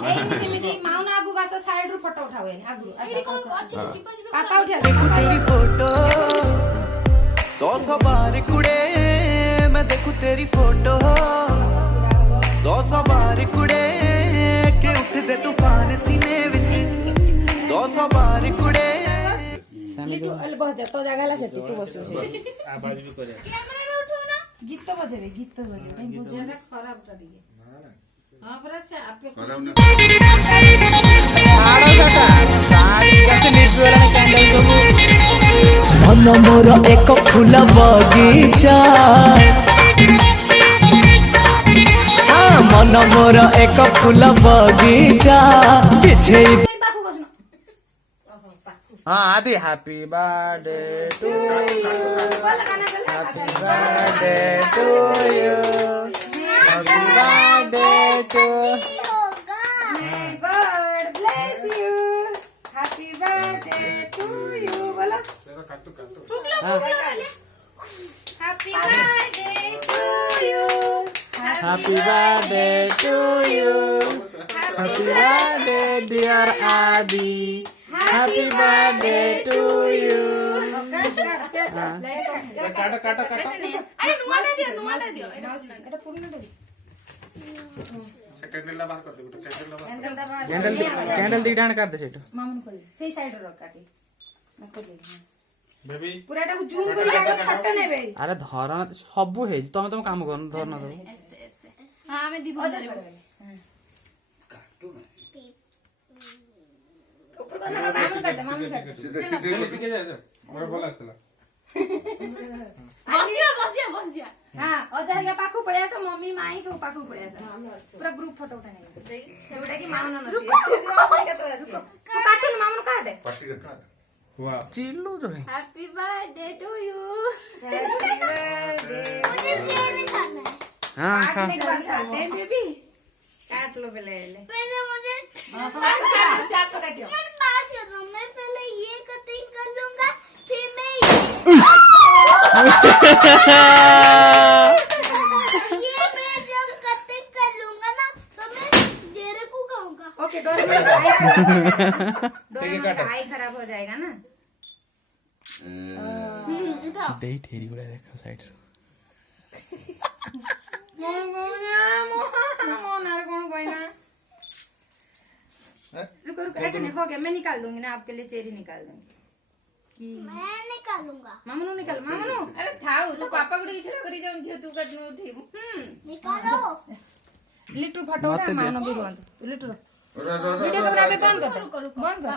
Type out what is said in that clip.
ए सिमिति Mauna आगु गास side रु फोटो उठावे आगु एडी कोन अछि चिपा चिपा पापा उठा देखो तेरी फोटो 100 बार कुड़े मैं देखूं तेरी फोटो 100 बार कुड़े के उठदे तूफान सीने विच 100 बार कुड़े लिटू अल बस जा तो जगह ला सेटी तू बसु आवाज भी करे कैमरा रे उठो ना गीत बजेबे नहीं बुझेला खराब ता दिए हां पर से आपे खराब ना आड़ो सटा तारी कैसे लिटू वाला कैंडल को मन मोर एक फूल बगीचा मन मोर एक फूल बगीचा पीछे पाकू बसनो ओहो पाकू हां Aadi happy birthday to happy birthday to you happy birthday to God bless you. Happy birthday to you. बोला काटो काटो Happy birthday to you. Happy birthday to you happy birthday dear Aadi happy birthday to you काटो काटो काटो अरे नुआटा दियो एटा पूर्ण दे second ला बाहर कर दे बेटा सेकंड ला बाहर कैंडल दीटा काट दे सेटो मामन खोल सेई साइड रो काटी नको दे बेबी पूरा एटा को जूम करी के फट नेबे अरे धरना सबु हे तुम काम कर धरना दो हां हमें दीप जले काटो ना ऊपर को ना मामन काट सीधे सीधे ठीक है जा मोर बोला आस्तला बसिया हां अजय के पाखु पळे आस मम्मी माई सब पाखु पळे आस पूरा ग्रुप फोटो उठा नै सेउडा की मामन न तो काटन मामन काटे पार्टी का काट वाह चिल्लू जो है happy birthday to you happy birthday मुझे चेरी खाना है हां खा काटने के बाद खाते हैं बेबी काट लो पहले मुझे साथ पका दियो मैं पास हूं मैं पहले ये कटिंग कर लूंगा फिर मैं ये मैं जब कटिंग कर लूंगा ना तो मैं तेरे को कहूंगा ओके डोरेमोन आई खराब हो जाएगा ना उठाओ दे ठेरी उड़ा देखो साइड मोन यार कौन कोई ना रुको रुको ऐसे नहीं हो गया मैं निकाल दूंगी ना आपके लिए चेरी निकाल दूंगी मैं निकालूंगा मामनू निकाल मामनू अरे थाऊ तू पापा गुडी इछड़ा करी जाऊ झियो तू कट उठीबु निकालो लिटू फटो ना मानो भी रुआंतु लिटू रो रो वीडियो कैमरा पे बंद कर बंद कर